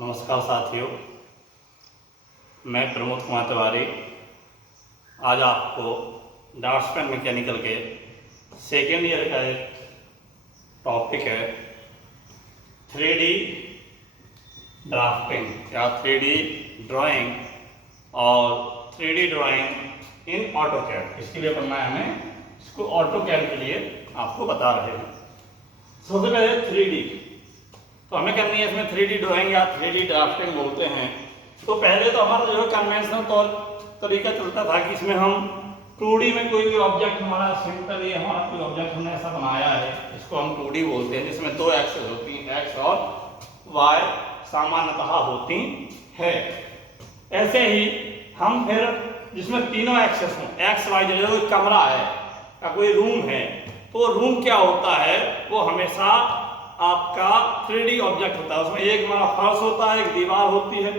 नमस्कार साथियों, मैं प्रमोद कुमार तिवारी आज आपको ड्राफ्ट्समैन मैकेनिकल के सेकेंड ईयर का एक टॉपिक है 3D ड्राफ्टिंग या 3D ड्राइंग और 3D ड्राइंग इन ऑटोकैड। इसके लिए पढ़ना है हमें, इसको ऑटोकैड के लिए आपको बता रहे हैं। सबसे पहले 3D तो हमें करनी है इसमें 3D ड्राइंग या 3D ड्राफ्टिंग बोलते हैं। तो पहले तो हमारा जो है कन्वेंशनल तरीका चलता था कि इसमें हम 2D में कोई भी ऑब्जेक्ट हमारा सिंपल ये हमारा कोई ऑब्जेक्ट हमने ऐसा बनाया है, इसको हम 2D बोलते हैं, जिसमें दो एक्सेस होती हैं, एक्स और वाई सामान्यतः होती है। ऐसे ही हम फिर जिसमें तीनों एक्सेस हों, एक्स वाई, जैसे कोई कमरा है या कोई रूम है, तो रूम क्या होता है, वो हमेशा आपका 3D ऑब्जेक्ट होता है। उसमें एक हमारा फर्श होता है, एक दीवार होती है,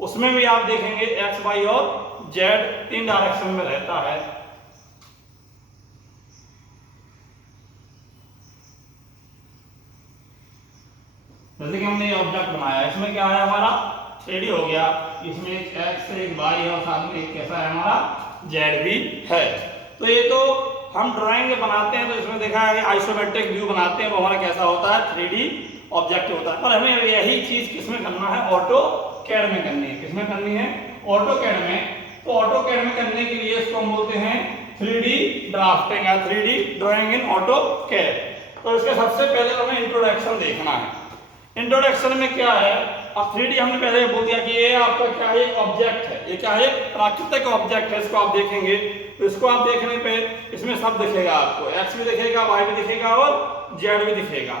उसमें भी आप देखेंगे एक्स वाई और जेड तीन डायरेक्शन में रहता है। जैसे कि हमने ये ऑब्जेक्ट बनाया, इसमें क्या है हमारा 3D हो गया, इसमें एक एक्स एक वाई और साथ में एक कैसा है हमारा जेड भी है। तो ये तो हम ड्राइंग बनाते हैं तो इसमें देखा है कि आइसोमेट्रिक व्यू बनाते हैं, वो हमारा कैसा होता है 3D ऑब्जेक्ट होता है। पर हमें यही चीज किसमें करना है, ऑटोकैड में करनी है। किसमें करनी है, ऑटोकैड में। तो ऑटोकैड में करने के लिए इसको हम बोलते हैं 3D ड्राफ्टिंग या 3D ड्राइंग इन ऑटोकैड। तो इसके सबसे पहले तो हमें इंट्रोडक्शन देखना है। इंट्रोडक्शन में क्या है, अब 3D हमने पहले बोल दिया कि ये आपका क्या है, एक ऑब्जेक्ट है, ये क्या है, प्राकृतिक ऑब्जेक्ट है। इसको आप देखेंगे तो इसको आप देखने पे इसमें सब दिखेगा, आपको एक्स भी दिखेगा, वाई भी दिखेगा और जेड भी दिखेगा।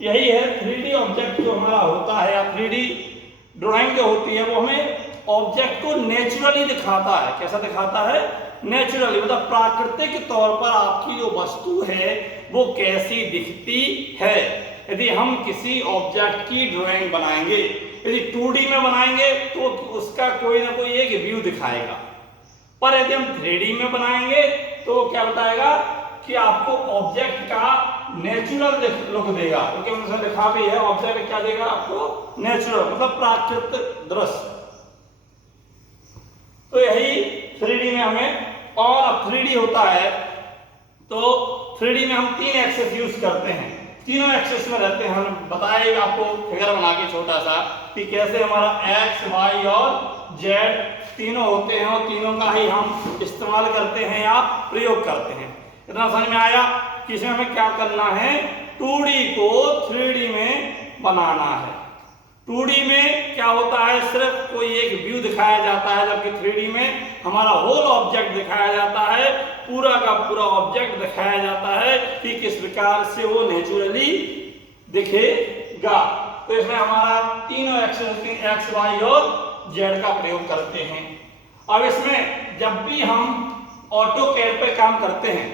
यही है 3D ऑब्जेक्ट जो हमारा होता है या 3D ड्राइंग जो होती है, वो हमें ऑब्जेक्ट को नेचुरली दिखाता है। कैसा दिखाता है, नेचुरली, मतलब प्राकृतिक तौर पर आपकी जो वस्तु है वो कैसी दिखती है। यदि हम किसी ऑब्जेक्ट की ड्राइंग बनाएंगे, यदि 2D में बनाएंगे तो उसका कोई ना कोई एक व्यू दिखाएगा, पर यदि हम 3D में बनाएंगे तो क्या बताएगा कि आपको ऑब्जेक्ट का नेचुरल लुक देगा, क्योंकि उनसे लिखा भी है ऑब्जेक्ट क्या देगा आपको, नेचुरल, मतलब प्राकृतिक दृश्य। तो यही 3D में हमें, और अब 3D होता है तो 3D में हम तीन एक्सेस यूज करते हैं, तीनों एक्सेस में रहते हैं। हम बताएगा आपको फिगर बना के छोटा सा कि कैसे हमारा एक्स वाई और जेड तीनों होते हैं, और तीनों का ही हम इस्तेमाल करते हैं या प्रयोग करते हैं। इतना समझ में आया कि इसमें हमें क्या करना है, 2D को 3D में बनाना है। 2D में क्या होता है, सिर्फ कोई एक व्यू दिखाया जाता है, जबकि 3D में हमारा होल ऑब्जेक्ट दिखाया जाता है, पूरा का पूरा ऑब्जेक्ट दिखाया जाता है कि किस प्रकार से वो नेचुरली दिखेगा। तो इसमें हमारा तीनों एक्सेस, एक्स वाई और जेड का प्रयोग करते हैं। अब इसमें जब भी हम ऑटोकैड पे काम करते हैं,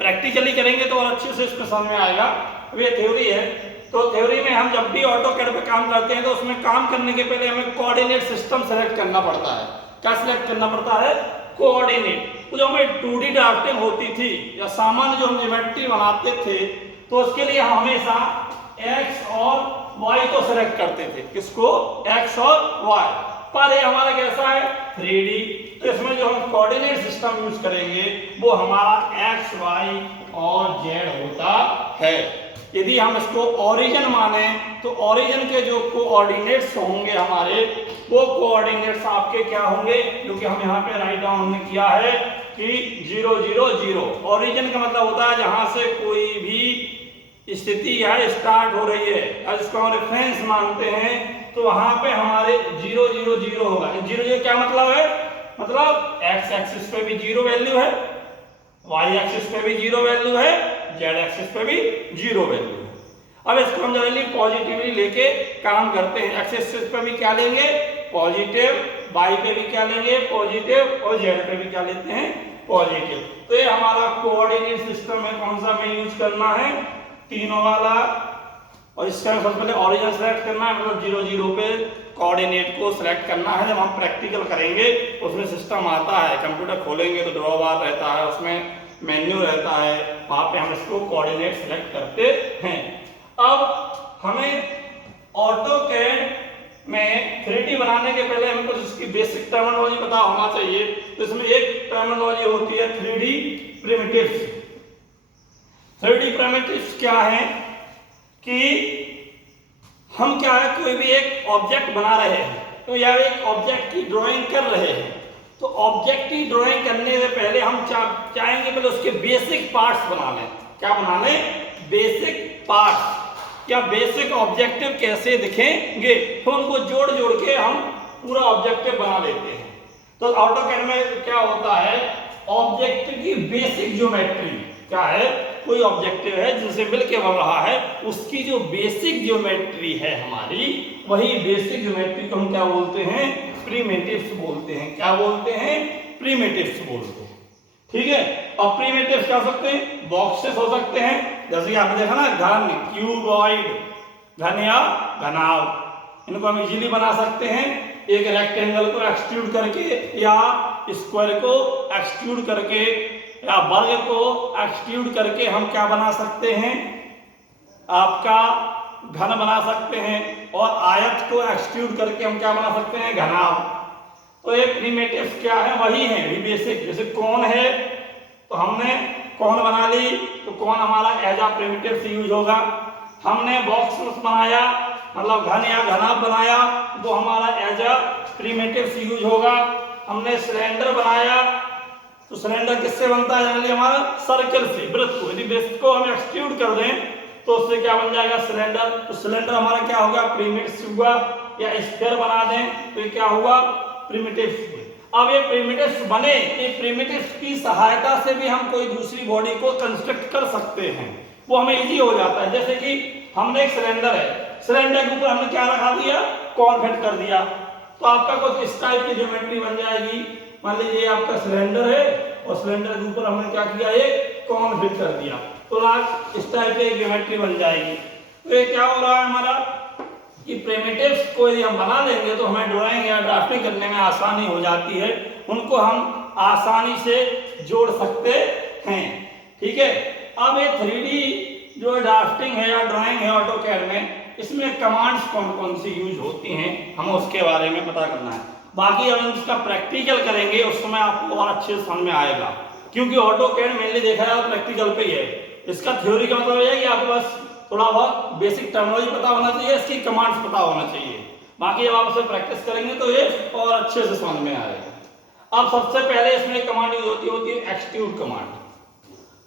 प्रैक्टिकली करेंगे तो और अच्छे से इसमें समझ में आएगा। अब ये थ्योरी है, तो थ्योरी में हम जब भी ऑटोकैड पे काम करते हैं तो उसमें काम करने के पहले हमें कोऑर्डिनेट सिस्टम सेलेक्ट करना पड़ता है। क्या सेलेक्ट करना पड़ता है, कोऑर्डिनेट। तो जो हमें 2D ड्राफ्टिंग होती थी या सामान्य जो हम ज्योमेट्री बनाते थे, तो उसके लिए हम हमेशा एक्स और वाई को सेलेक्ट करते थे। किसको, एक्स और वाई। पर ये हमारा कैसा है 3D, तो इसमें जो हम कोऑर्डिनेट सिस्टम यूज करेंगे वो हमारा एक्स वाई और जेड होता है। यदि हम इसको ओरिजिन माने तो ओरिजिन के जो कोऑर्डिनेट्स होंगे हमारे, वो कोऑर्डिनेट्स आपके क्या होंगे, जो कि हम यहाँ पे राइट डाउन किया है कि 0 0 0। ओरिजिन का मतलब होता है जहां से कोई भी स्थिति है स्टार्ट हो रही है, जिसको हम रेफरेंस मानते हैं, तो वहां पे हमारे 0 0 0 होगा। 0 0 क्या मतलब है, मतलब एक्स एक्सिस पे भी 0 वैल्यू है, वाई एक्सिस पे भी 0 वैल्यू है, जेड एक्सिस पे भी 0 वैल्यू है। अब इसको हम जनरली पॉजिटिवली लेके काम करते हैं। एक्स एक्सिस पे भी क्या लेंगे, पॉजिटिव, वाई पे भी क्या लेंगे, पॉजिटिव, और जेड पे भी क्या लेते हैं, पॉजिटिव। तो ये हमारा कोऑर्डिनेट सिस्टम है। कौन सा हमें यूज करना है, तीनों वाला। और इसका सबसे पहले ओरिजिन सेलेक्ट करना है, मतलब 0 0 पे कोऑर्डिनेट को सिलेक्ट करना है। जब हम प्रैक्टिकल करेंगे उसमें सिस्टम आता है, कंप्यूटर खोलेंगे तो ड्रॉ बार रहता है, उसमें मेन्यू रहता है, वहां पे हम इसको कोऑर्डिनेट सिलेक्ट करते हैं। अब हमें ऑटोकैड बेसिक टर्मिनोलॉजी पता होना चाहिए। तो इसमें एक टर्मिनोलॉजी होती है 3D प्रिमिटिव्स। 3D प्रिमिटिव्स क्या है कि हम क्या है कोई भी एक ऑब्जेक्ट बना रहे हैं, तो या एक ऑब्जेक्ट की ड्राइंग कर रहे हैं, तो ऑब्जेक्ट की ड्राइंग करने से पहले हम चाहेंगे पहले उसके बेसिक पार्ट्स बना लें। क्या बना लें? बेसिक पार्ट्स या बेसिक ऑब्जेक्टिव कैसे दिखेंगे, तो उनको जोड़ जोड़ के हम पूरा ऑब्जेक्टिव बना लेते हैं। तो ऑटोकैड में क्या होता है, ऑब्जेक्ट की बेसिक ज्योमेट्री क्या है, कोई ऑब्जेक्टिव है जिनसे मिलके बन रहा है, उसकी जो बेसिक ज्योमेट्री है हमारी, वही बेसिक ज्योमेट्री को हम क्या बोलते हैं? प्रिमिटिव्स बोलते हैं। क्या बोलते हैं? प्रिमिटिव्स बोलते हैं। ठीक है। और प्रिमिटिव्स क्या हो सकते हैं? बॉक्सेस हो सकते हैं, जैसे कि आपने देखा ना घन, क्यूबॉइड, घन या घनाभ, इनको हम इजीली बना सकते हैं। एक रेक्टेंगल को एक्सट्रूड करके या स्क्वायर को एक्सट्रूड करके या वर्ग को एक्सट्रूड करके हम क्या बना सकते हैं? आपका घन बना सकते हैं। और आयत को एक्सट्रूड करके हम क्या बना सकते हैं? घनाभ। तो ये प्रिमिटिव्स क्या है? वही है, वही बेसिक। जैसे कौन है, तो हमने कौन बना ली, तो कौन हमारा एज अ प्रिमिटिव से यूज होगा। हमने बॉक्स बनाया, मतलब घन या घनाभ बनाया, तो हमारा एज अ प्रिमिटिव से यूज होगा। हमने सिलेंडर बनाया, तो सिलेंडर किससे बनता है? जनरली हमारा सर्कल से, वृत्त को। यदि वृत्त को हम एक्सट्रूड कर दें तो उससे क्या बन जाएगा? सिलेंडर। तो सिलेंडर हमारा क्या होगा? प्रिमिटिव हुआ। या स्फीयर बना दें तो ये क्या हुआ? प्रिमिटिव। अब ये प्रिमिटिव्स बने, ये प्रिमिटिव्स की सहायता से भी हम कोई दूसरी बॉडी को कंस्ट्रक्ट कर सकते हैं, वो हमें इजी हो जाता है। जैसे कि हमने एक सिलेंडर है, सिलेंडर के ऊपर हमने क्या रखा दिया? कॉर्न फिट कर दिया, तो आपका कुछ इस टाइप की ज्योमेट्री बन जाएगी। मान लीजिए आपका सिलेंडर है और सिलेंडर के ऊपर हमने क्या किया? एक कॉर्न फिट कर दिया, तो आज इस टाइप की ज्योमेट्री बन जाएगी। तो ये क्या हो रहा है हमारा कि प्रिमिटिव्स को यदि हम बना लेंगे तो हमें ड्राइंग या ड्राफ्टिंग करने में आसानी हो जाती है, उनको हम आसानी से जोड़ सकते हैं। ठीक है। अब ये 3D जो ड्राफ्टिंग है या ड्राइंग है ऑटोकैड में, इसमें कमांड्स कौन कौन सी यूज होती हैं, हमें उसके बारे में पता करना है। बाकी हम इसका प्रैक्टिकल करेंगे, उस समय आपको और अच्छे से समझ में आएगा, क्योंकि ऑटोकैड मेनली देखा जाए प्रैक्टिकल पे ही है। इसका थ्योरी का मतलब है कि आपको बस थोड़ा बहुत बेसिक टर्मिनोलॉजी पता होना चाहिए, इसकी कमांड्स पता होना चाहिए। बाकी जब आप उसे प्रैक्टिस करेंगे तो ये और अच्छे से समझ में आएगा। अब सबसे पहले इसमें एक कमांड यूज होती है एक्सट्रूड कमांड।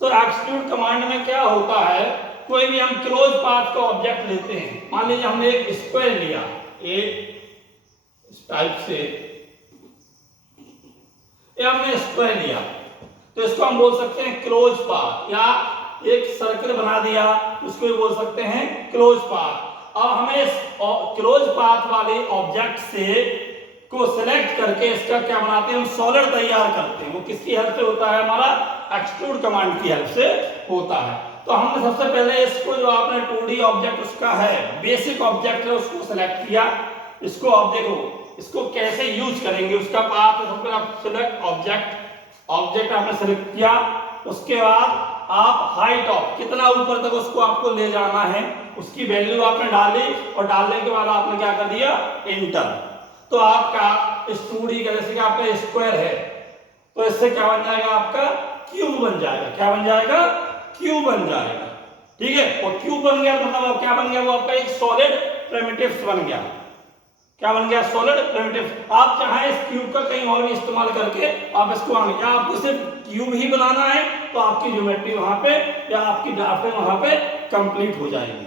तो एक्सट्रूड कमांड में क्या होता है, कोई भी हम क्लोज पाथ का ऑब्जेक्ट लेते हैं, मान लीजिए हमने एक स्क्वायर लिया, इस टाइप से हमने स्क्वायर लिया, तो इसको हम बोल सकते हैं क्लोज पाथ, या एक सर्कल बना दिया, उसको भी बोल सकते हैं क्लोज पाथ। अब हमें क्लोज पाथ वाले ऑब्जेक्ट से को सिलेक्ट करके इसका क्या बनाते हैं? हम सॉलिड तैयार करते हैं। वो किसकी हेल्प से होता है? हमारा एक्सट्रूड कमांड की हेल्प से होता है। तो हमने सबसे पहले इसको, जो आपने 2D ऑब्जेक्ट उसका है, बेसिक ऑब्जेक्ट है, उसको सिलेक्ट किया। इसको आप देखो, इसको कैसे यूज करेंगे उसका पाथ। सबसे पहले आप सिलेक्ट ऑब्जेक्ट आपने सिलेक्ट किया, उसके बाद आप हाइट ऑफ कितना ऊपर तक उसको आपको ले जाना है, उसकी वैल्यू आपने डाली, और डालने के बाद आपने क्या कर दिया? एंटर। तो आपका इस 2D का, जैसे कि आपका स्क्वायर है, तो इससे क्या बन जाएगा? आपका क्यूब बन जाएगा। क्या बन जाएगा? क्यूब बन जाएगा। ठीक है। और क्यूब बन गया मतलब क्या बन गया? वो आपका एक सॉलिड प्रिमिटिव्स बन गया। क्या बन गया? Solid primitive. आप चाहें इस क्यूब का कहीं और भी इस्तेमाल करके आप इसको आगे, या आपको सिर्फ क्यूब ही बनाना है तो आपकी ज्योमेट्री वहां पे या आपकी ड्राफ्टिंग वहां पे कंप्लीट हो जाएगी।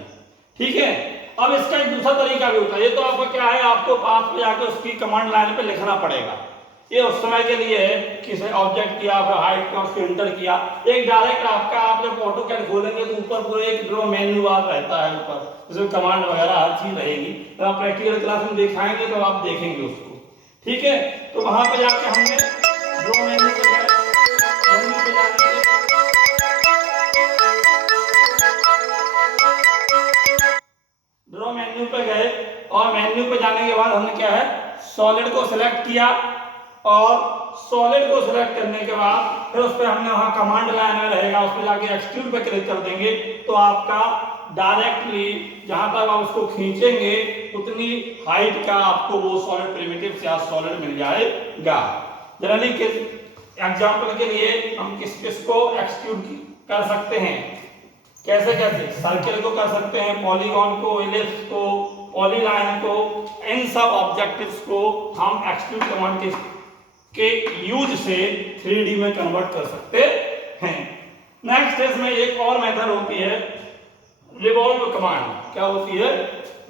ठीक है। अब इसका एक दूसरा तरीका भी होता है। ये तो आपका क्या है, आपको पाथ पे जाकर उसकी कमांड लाइन पे लिखना पड़ेगा। ये उस समय के लिए है कि ऑब्जेक्ट किया, हाइट का, उसको एंटर किया। एक डायरेक्ट आपका, आप जब ऑटोकैड खोलेंगे तो ऊपर पूरे एक ड्रॉ मेन्यू बार रहता है ऊपर, जिसमें कमांड वगैरह हर चीज रहेगी। तो आप प्रैक्टिकल क्लास में दिखाएंगे तो आप देखेंगे उसको। ठीक है। तो वहां पर जाके हमने ड्रॉ मेन्यू पे ड्रॉ मेन्यू पे गए, और मेन्यू पे जाने के बाद हमने क्या है, सॉलिड को सिलेक्ट किया, और सॉलिड को सिलेक्ट करने के बाद फिर उस पर हमने वहां कमांड लाइन में रहेगा, उस पर जाके एक्सट्रूड पे क्लिक कर देंगे, तो आपका डायरेक्टली जहां तक आप उसको खींचेंगे उतनी हाइट का आपको वो सॉलिड प्रिमिटिव या सॉलिड मिल जाएगा। जनरली के एग्जांपल के लिए हम किस को एक्सक्यूट कर सकते हैं, कैसे कैसे, सर्किल को कर सकते हैं, पॉलीगॉन को, इलिप्स को, पॉलीलाइन को, इन सब ऑब्जेक्टिव्स को हम एक्सक्यूट कमांड के यूज से 3D में कन्वर्ट कर सकते हैं। नेक्स्ट इसमें एक और मेथड होती है रिवॉल्व कमांड। क्या होती है?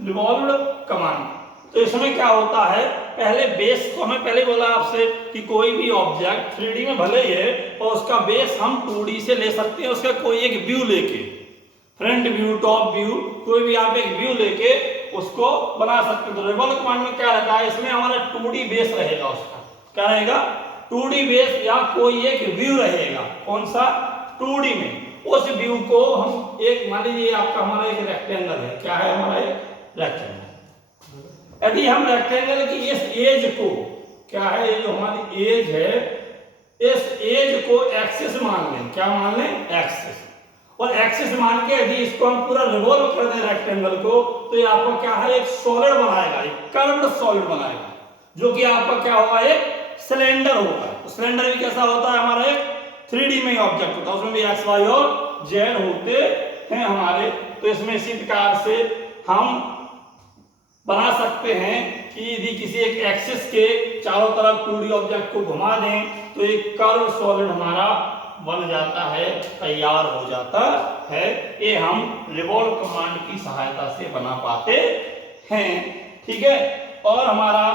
Revolve command. तो इसमें क्या होता है, पहले बेस को हमें पहले बोला आपसे कि कोई भी ऑब्जेक्ट 3D में भले ही है और उसका बेस हम 2D से ले सकते हैं, उसका कोई एक व्यू लेके, फ्रंट व्यू, टॉप व्यू, कोई भी आप एक व्यू लेके उसको बना सकते हैं। तो रिवॉल्व कमांड में क्या रहता है, इसमें हमारा 2D बेस रहेगा, उसका क्या रहेगा, 2D बेस या कोई एक व्यू रहेगा। कौन सा? 2D में। उस व्यू को हम एक, मान लीजिए आपका हमारा एक रेक्टेंगल है, क्या है हमारा एक रेक्टेंगल। यदि हम रेक्टेंगल की इस एज को, क्या है ये जो हमारी एज है, इस एज को एक्सिस मान लें। क्या मान लें? एक्सिस। और एक्सिस मान के यदि इसको हम पूरा रिवॉल्व कर दें रेक्टेंगल को, तो ये आपका क्या है, एक सॉलिड बनाएगा, एक कर्व्ड सॉलिड बनाएगा, जो कि आपका क्या होगा, एक सिलेंडर होगा। तो सिलेंडर भी कैसा होता है, हमारा एक 3D में ऑब्जेक्ट होता है, उसमें भी एक्स वाई और जेड होते हैं हमारे। तो इसमें इसी प्रकार से हम बना सकते हैं कि यदि किसी एक एक्सिस के चारों तरफ 2D ऑब्जेक्ट को घुमा दें तो एक कर्व सॉलिड हमारा बन जाता है, तैयार हो जाता है। ये हम रिवॉल्व कमांड की सहायता से बना पाते हैं। ठीक है। और हमारा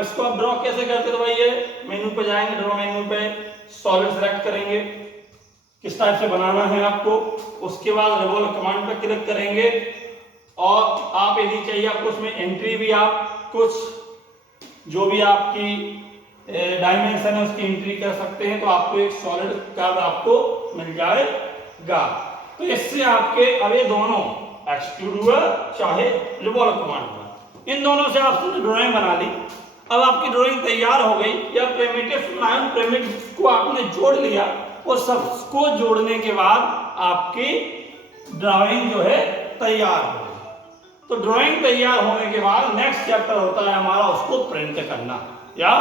इसको आप ड्रॉ कैसे करते, तो भाई ये मेनू पे जाएंगे, ड्रॉ मेनू पे सॉलिड सेलेक्ट करेंगे, किस टाइप से बनाना है आपको, उसके बाद रिवॉल्व कमांड पे क्लिक करेंगे और आप यदि चाहिए आपको उसमें एंट्री भी, आप कुछ जो भी आपकी डायमेंशन है उसकी एंट्री कर सकते हैं, तो आपको एक सॉलिड कर्व आपको मिल जाएगा। तो इससे आपके अब ये दोनों एक्सट्रूड हुआ चाहे रिवॉल्व कमांड हुआ, इन दोनों से आपने ड्राइंग बना ली। अब आपकी ड्राइंग तैयार हो गई, या प्रिमिटिव्स को आपने जोड़ लिया और सबको जोड़ने के बाद आपकी ड्राइंग जो है तैयार हो गई। तो ड्राइंग तैयार होने के बाद नेक्स्ट चैप्टर होता है हमारा उसको प्रिंट करना या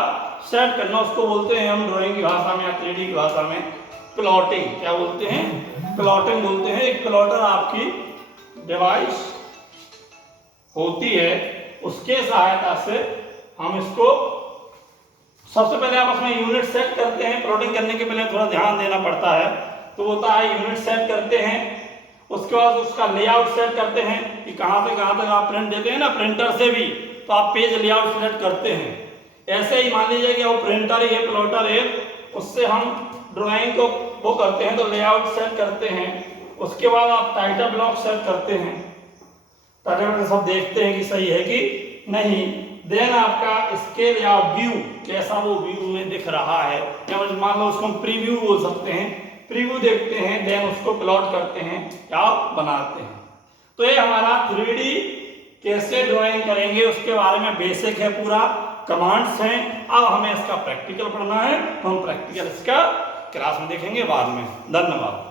सेट करना। उसको बोलते हैं हम ड्राइंग की भाषा में या 3D की भाषा में प्लॉटिंग। क्या बोलते हैं? प्लॉटिंग बोलते हैं। एक प्लॉटर आपकी डिवाइस होती है, उसके सहायता से हम इसको सबसे पहले आप उसमें यूनिट सेट करते हैं। प्लॉटिंग करने के पहले थोड़ा ध्यान देना पड़ता है, तो होता है यूनिट सेट करते हैं, उसके बाद उसका लेआउट सेट करते हैं कि कहां से कहां तक आप प्रिंट देते हैं ना प्रिंटर से भी, तो आप पेज लेआउट सेलेक्ट करते हैं। ऐसे ही मान लीजिए कि वो प्रिंटर ही है, प्लॉटर है, उससे हम ड्राइंग को वो करते हैं तो लेआउट सेट करते हैं। उसके बाद आप टाइटल ब्लॉक सेट करते हैं, टाइटल सब देखते हैं कि सही है कि नहीं। देन आपका स्केल या व्यू, कैसा वो व्यू में दिख रहा है, या मान लो उसको हम प्रीव्यू बोल सकते हैं, प्रीव्यू देखते हैं, देन उसको प्लॉट करते हैं या बनाते हैं। तो ये हमारा 3D कैसे ड्राइंग करेंगे उसके बारे में बेसिक है, पूरा कमांड्स हैं। अब हमें इसका प्रैक्टिकल पढ़ना है, तो हम प्रैक्टिकल इसका क्लास में देखेंगे बाद में। धन्यवाद।